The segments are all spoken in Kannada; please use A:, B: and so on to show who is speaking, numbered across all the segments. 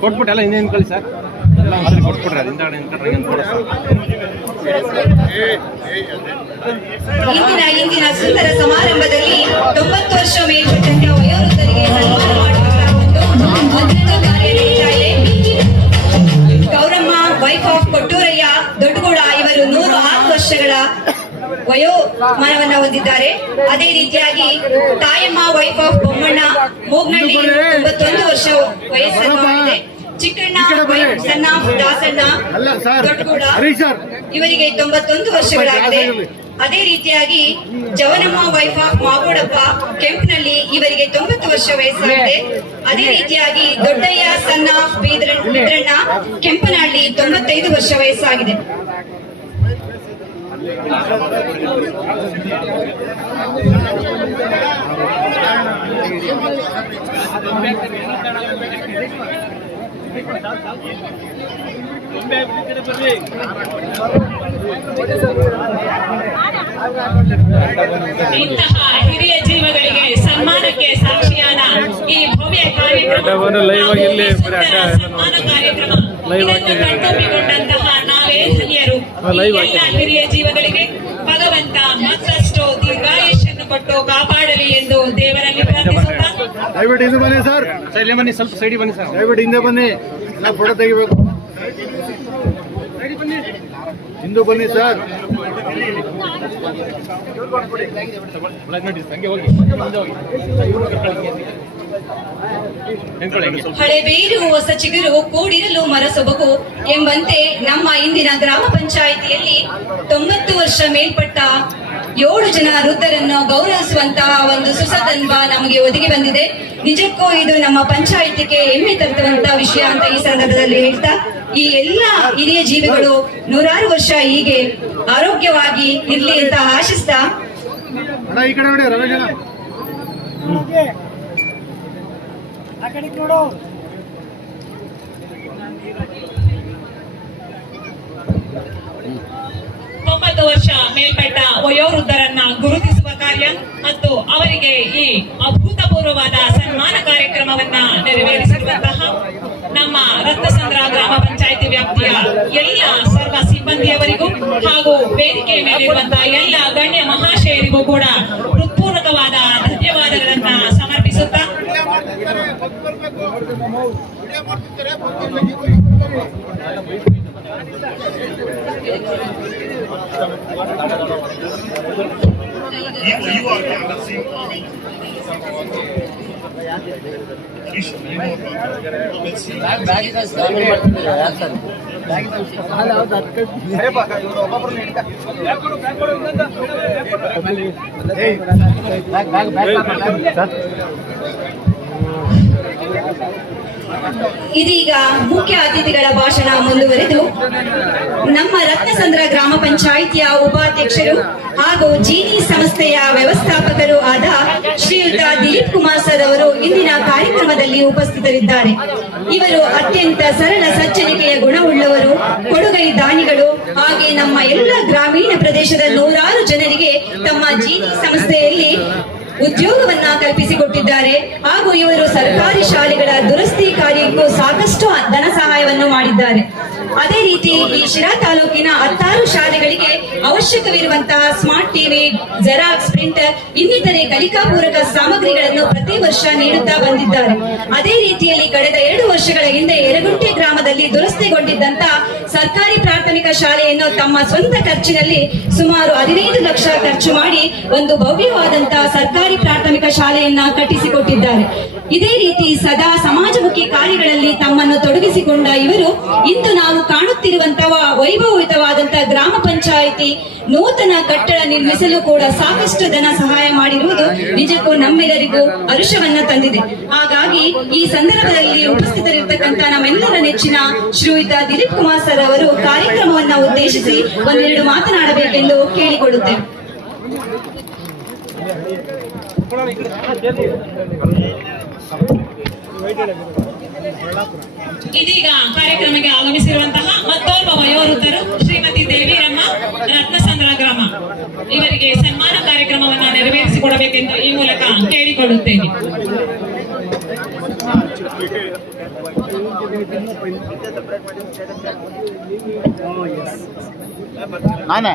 A: ನೀವೆಲ್ಲ ಹಿಂದೆ ನಿಂತ್ಕೊಳ್ಳಿ ಸರ್? ಎಲ್ಲ ಒಂದ್ಸರಿ ಕೊಟ್ಬಿಟ್ರೆ ಹಿಂದಾಗಡೆ ನಿಂತ್ಕೊಂಡ್ರೆ
B: ಸಮಾರಂಭದಲ್ಲಿ ತೊಂಬತ್ತು ವರ್ಷ ಮೇಲ್ಪಟ್ಟಂತ ವಯೋವೃದ್ಧರಿಗೆ ಒಂದು ವಯೋಮಾನವನ್ನ ಹೊಂದಿದ್ದಾರೆ. ಅದೇ ರೀತಿಯಾಗಿ ತಾಯಮ್ಮ ವೈಫ್ ಆಫ್ ಬೊಮ್ಮಣ್ಣ ಮೂಗ್ನಳ್ಳಿ ತೊಂಬತ್ತೊಂದು ವರ್ಷ ವಯಸ್ಸನ್ನು ಚಿಕ್ಕಣ್ಣ ಸಣ್ಣ ದಾಸಣ್ಣ ದೊಡ್ಡಗೌಡ ಇವರಿಗೆ ತೊಂಬತ್ತೊಂದು ವರ್ಷಗಳಾಗಿದೆ. ಅದೇ ರೀತಿಯಾಗಿ ಜವನಮ್ಮ ವೈಫ್ ಆಫ್ ಮಾಗೋಡಪ್ಪ ಕೆಂಪ್ನಲ್ಲಿ ಇವರಿಗೆ ತೊಂಬತ್ತು ವರ್ಷ ವಯಸ್ಸಾಗಿದೆ. ಅದೇ ರೀತಿಯಾಗಿ ದೊಡ್ಡಯ್ಯ ಸಣ್ಣ ಬೀದ್ರ ಬೀದ್ರಣ್ಣ ಕೆಂಪನಹಳ್ಳಿ ತೊಂಬತ್ತೈದು ವರ್ಷ ವಯಸ್ಸಾಗಿದೆ.
C: ಇಂತಹ ಹಿರಿಯ ಜೀವಗಳಿಗೆ ಸನ್ಮಾನಕ್ಕೆ ಸಾಕ್ಷಿಯಾದ ಈ ಭವ್ಯ ಕಾರ್ಯಕ್ರಮ
A: live
C: ಜೀವಗಳಿಗೆ ಭಗವಂತ ಮತ್ತಷ್ಟು ದೀರ್ಘಾಯುಷ್ಯನ್ನು ಕೊಟ್ಟು ಕಾಪಾಡಲಿ ಎಂದು ದೇವರಲ್ಲಿ ಪ್ರಾರ್ಥಿಸುತ್ತಾ
D: ದಯವಿಟ್ಟು ಹಿಂದೆ ಬನ್ನಿ ಸರ್.
A: ಸೈಡ್ ಬನ್ನಿ ಸ್ವಲ್ಪ ಸೈಡ್ ಬನ್ನಿ ಸರ್.
D: ದಯವಿಟ್ಟು ಹಿಂದೆ ಬನ್ನಿ. ನಾವು ಫೋಟೋ ತೆಗಿಬೇಕು. ಹಿಂದೆ ಬನ್ನಿ ಸರ್.
A: ಹೋಗಿ. ಮುಂದೆ ಹೋಗಿ ನಿಂತ್ಕೊಳ್ಳಿ ಹಂಗೆ ಸ್ವಲ್ಪ
B: ಹಳೆ ಬೇರು ಹೊಸ ಚಿಗುರು ಕೂಡಿರಲು ಮರಸೊಬಗು ಎಂಬಂತೆ ನಮ್ಮ ಇಂದಿನ ಗ್ರಾಮ ಪಂಚಾಯಿತಿಯಲ್ಲಿ ತೊಂಬತ್ತು ವರ್ಷ ಮೇಲ್ಪಟ್ಟ ಏಳು ಜನ ವೃದ್ಧರನ್ನು ಗೌರವಿಸುವಂತಹ ಒಂದು ಸುಸದನ್ವ ನಮಗೆ ಒದಗಿ ಬಂದಿದೆ. ನಿಜಕ್ಕೂ ಇದು ನಮ್ಮ ಪಂಚಾಯಿತಿಗೆ ಹೆಮ್ಮೆ ತರುವಂತಹ ವಿಷಯ ಅಂತ ಈ ಸಂದರ್ಭದಲ್ಲಿ ಹೇಳ್ತಾ ಈ ಎಲ್ಲ ಹಿರಿಯ ಜೀವಿಗಳು ನೂರಾರು ವರ್ಷ ಹೀಗೆ ಆರೋಗ್ಯವಾಗಿ ಇರ್ಲಿ ಅಂತ ಆಶಿಸ್ತಾ.
D: ಕಡೆ ನೋಡಿ.
C: ವರ್ಷ ಮೇಲ್ಪಟ್ಟ ವಯೋವೃದ್ಧರನ್ನ ಗುರುತಿಸುವ ಕಾರ್ಯ ಮತ್ತು ಅವರಿಗೆ ಈ ಅಭೂತಪೂರ್ವವಾದ ಸನ್ಮಾನ ಕಾರ್ಯಕ್ರಮವನ್ನ ನೆರವೇರಿಸಿರುವಂತಹ ನಮ್ಮ ರತ್ನಸಂದ್ರ ಗ್ರಾಮ ಪಂಚಾಯಿತಿ ವ್ಯಾಪ್ತಿಯ ಎಲ್ಲ ಸರ್ವ ಸಿಬ್ಬಂದಿಯವರಿಗೂ ಹಾಗೂ ವೇದಿಕೆ ಮೇಲಿರುವಂತಹ ಎಲ್ಲ ಗಣ್ಯ ಮಹಾಶಯರಿಗೂ ಕೂಡ You, you are not the same.
B: Bag bag bag ಇದೀಗ ಮುಖ್ಯ ಅತಿಥಿಗಳ ಭಾಷಣ ಮುಂದುವರೆದು ನಮ್ಮ ರತ್ನಸಂದ್ರ ಗ್ರಾಮ ಪಂಚಾಯಿತಿಯ ಉಪಾಧ್ಯಕ್ಷರು ಹಾಗೂ ಜೀನಿ ಸಂಸ್ಥೆಯ ವ್ಯವಸ್ಥಾಪಕರು ಆದ ಶ್ರೀಯುತ ದಿಲೀಪ್ ಕುಮಾರ್ ಸರ್ ಅವರು ಇಂದಿನ ಕಾರ್ಯಕ್ರಮದಲ್ಲಿ ಉಪಸ್ಥಿತರಿದ್ದಾರೆ. ಇವರು ಅತ್ಯಂತ ಸರಳ ಸಜ್ಜನಿಕೆಯ ಗುಣವುಳ್ಳವರು, ಕೊಡುಗೈ ದಾನಿಗಳು ಹಾಗೆ ನಮ್ಮ ಎಲ್ಲ ಗ್ರಾಮೀಣ ಪ್ರದೇಶದ ನೂರಾರು ಜನರಿಗೆ ತಮ್ಮ ಜೀನಿ ಸಂಸ್ಥೆಯಲ್ಲಿ ಉದ್ಯೋಗವನ್ನ ಕಲ್ಪಿಸಿಕೊಟ್ಟಿದ್ದಾರೆ. ಹಾಗೂ ಇವರು ಸರ್ಕಾರಿ ಶಾಲೆಗಳ ದುರಸ್ತಿ ಕಾರ್ಯಕ್ಕೂ ಸಾಕಷ್ಟು ಧನ ಸಹಾಯವನ್ನು ಮಾಡಿದ್ದಾರೆ. ಅದೇ ರೀತಿ ಈ ಶಿರಾ ತಾಲೂಕಿನ ಹತ್ತಾರು ಶಾಲೆಗಳಿಗೆ ಅವಶ್ಯಕವಿರುವಂತಹ ಸ್ಮಾರ್ಟ್ ಟಿವಿ, ಜೆರಾಕ್ಸ್, ಪ್ರಿಂಟರ್, ಇನ್ನಿತರೆ ಕಲಿಕಾಪೂರಕ ಸಾಮಗ್ರಿಗಳನ್ನು ಪ್ರತಿ ವರ್ಷ ನೀಡುತ್ತಾ ಬಂದಿದ್ದಾರೆ. ಅದೇ ರೀತಿಯಲ್ಲಿ ಕಳೆದ ಎರಡು ವರ್ಷಗಳ ಹಿಂದೆ ಯರಗುಂಟೆ ಗ್ರಾಮದಲ್ಲಿ ದುರಸ್ತಿಗೊಂಡಿದ್ದಂತ ಸರ್ಕಾರಿ ಪ್ರಾಥಮಿಕ ಶಾಲೆಯನ್ನು ತಮ್ಮ ಸ್ವಂತ ಖರ್ಚಿನಲ್ಲಿ ಸುಮಾರು ಹದಿನೈದು ಲಕ್ಷ ಖರ್ಚು ಮಾಡಿ ಒಂದು ಭವ್ಯವಾದಂತಹ ಸರ್ಕಾರಿ ಪ್ರಾಥಮಿಕ ಶಾಲೆಯನ್ನ ಕಟ್ಟಿಸಿಕೊಟ್ಟಿದ್ದಾರೆ. ಇದೇ ರೀತಿ ಸದಾ ಸಮಾಜಮುಖಿ ಕಾರ್ಯಗಳಲ್ಲಿ ತಮ್ಮನ್ನು ತೊಡಗಿಸಿಕೊಂಡ ಇವರು ಇಂದು ನಾವು ಕಾಣುತ್ತಿರುವಂತಹ ವೈಭವಯುತವಾದಂತಹ ಗ್ರಾಮ ಪಂಚಾಯಿತಿ ನೂತನ ಕಟ್ಟಡ ನಿರ್ಮಿಸಲು ಕೂಡ ಸಾಕಷ್ಟು ಧನ ಸಹಾಯ ಮಾಡಿರುವುದು ನಿಜಕ್ಕೂ ನಮ್ಮೆಲ್ಲರಿಗೂ ಹರುಷವನ್ನ ತಂದಿದೆ. ಹಾಗಾಗಿ ಈ ಸಂದರ್ಭದಲ್ಲಿ ಉಪಸ್ಥಿತರಿರ್ತಕ್ಕಂಥ ನಮ್ಮೆಲ್ಲರ ನೆಚ್ಚಿನ ಶ್ರೀಯುತ ದಿಲೀಪ್ ಕುಮಾರ್ ಸರ್ ಅವರು ಕಾರ್ಯಕ್ರಮವನ್ನ ಉದ್ದೇಶಿಸಿ ಒಂದೆರಡು ಮಾತನಾಡಬೇಕೆಂದು ಕೇಳಿಕೊಳ್ಳುತ್ತೇವೆ
C: ಇದೀಗ ಕಾರ್ಯಕ್ರಮಕ್ಕೆ ಆಗಮಿಸಿರುವಂತಹ ಮತ್ತೋರ್ವ ವಯೋವೃದ್ಧರು ಶ್ರೀಮತಿ ದೇವಿರಮ್ಮ ರತ್ನಸಂದ್ರ ಗ್ರಾಮ. ಇವರಿಗೆ ಸನ್ಮಾನ ಕಾರ್ಯಕ್ರಮವನ್ನು ನೆರವೇರಿಸಿಕೊಡಬೇಕೆಂದು ಈ ಮೂಲಕ ಕೇಳಿಕೊಳ್ಳುತ್ತೇನೆ.
E: ನಾನೇ?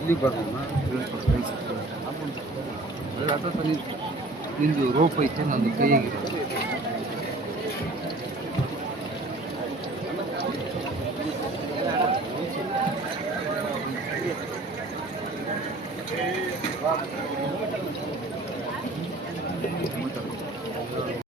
F: ಇಲ್ಲಿ ಬರೋಣ ನಿಂದು ರೋಪ್ ಐತೆ ನನ್ನ ಕೈಯಾಗಿದೆ